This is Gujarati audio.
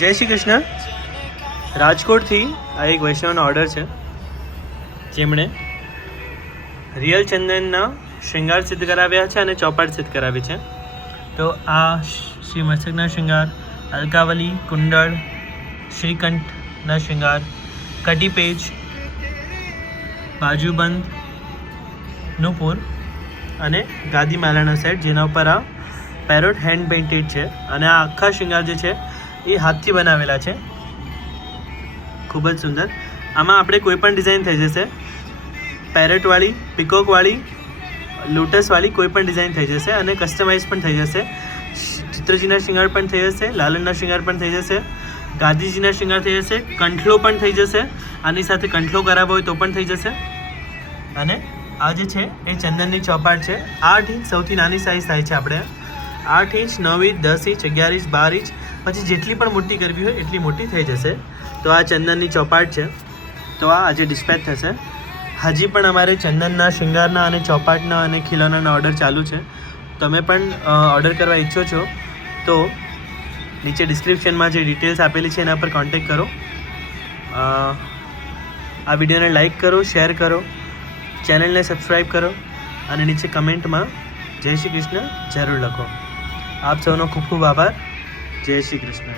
જય શ્રી કૃષ્ણ. રાજકોટથી આ એક વૈષ્ણવનો ઓર્ડર છે, જેમણે રિયલ ચંદનના શૃંગાર સિદ્ધ કરાવ્યા છે અને ચોપાટ સિદ્ધ કરાવી છે. તો આ શ્રી મસ્તકના શૃંગાર, અલકાવલી, કુંડળ, શ્રીકંઠના શૃંગાર, કટીપેજ, બાજુબંધ, નુપુર અને ગાદી માલાના સેટ, જેના ઉપર આ પેરોટ હેન્ડ પેઇન્ટેડ છે. અને આ આખા શૃંગાર જે છે એ હાથથી બનાવેલા છે. ખૂબ જ સુંદર. આમાં આપણે કોઈ પણ ડિઝાઇન થઈ જશે, પેરેટવાળી, પિકોકવાળી, લોટસવાળી કોઈ પણ ડિઝાઇન થઈ જશે અને કસ્ટમાઇઝ પણ થઈ જશે. ચિત્રજીના શૃંગાર પણ થઈ જશે, લાલનના શૃંગાર પણ થઈ જશે, ગાંધીજીના શૃંગાર થઈ જશે, કંઠલો પણ થઈ જશે. આની સાથે કંઠલો કરાવવો હોય તો પણ થઈ જશે. અને આ જે છે એ ચંદનની ચોપાટ છે. 8 ઇંચ સૌથી નાની સાઇઝ થાય છે. આપણે 8 inch, 9 inch, 10 inch, 11 inch, 12 inch, પછી જેટલી પણ મોટી કરવી હોય એટલી મોટી થઈ જશે. તો આ ચંદનની ચોપાટ છે. તો આ આજે ડિસ્પેચ થશે. હજી પણ અમારે ચંદનના શૃંગારના અને ચોપાટના અને ખીલોનાના ઓર્ડર ચાલુ છે. તમે પણ ઓર્ડર કરવા ઈચ્છો છો તો નીચે ડિસ્ક્રિપ્શનમાં જે ડિટેલ્સ આપેલી છે એના પર કોન્ટેક્ટ કરો. આ વિડીયોને લાઈક કરો, શેર કરો, ચેનલને સબસ્ક્રાઈબ કરો અને નીચે કમેન્ટમાં જય શ્રી કૃષ્ણ જરૂર લખો. આપ સૌનો ખૂબ ખૂબ આભાર. જય શ્રી કૃષ્ણ.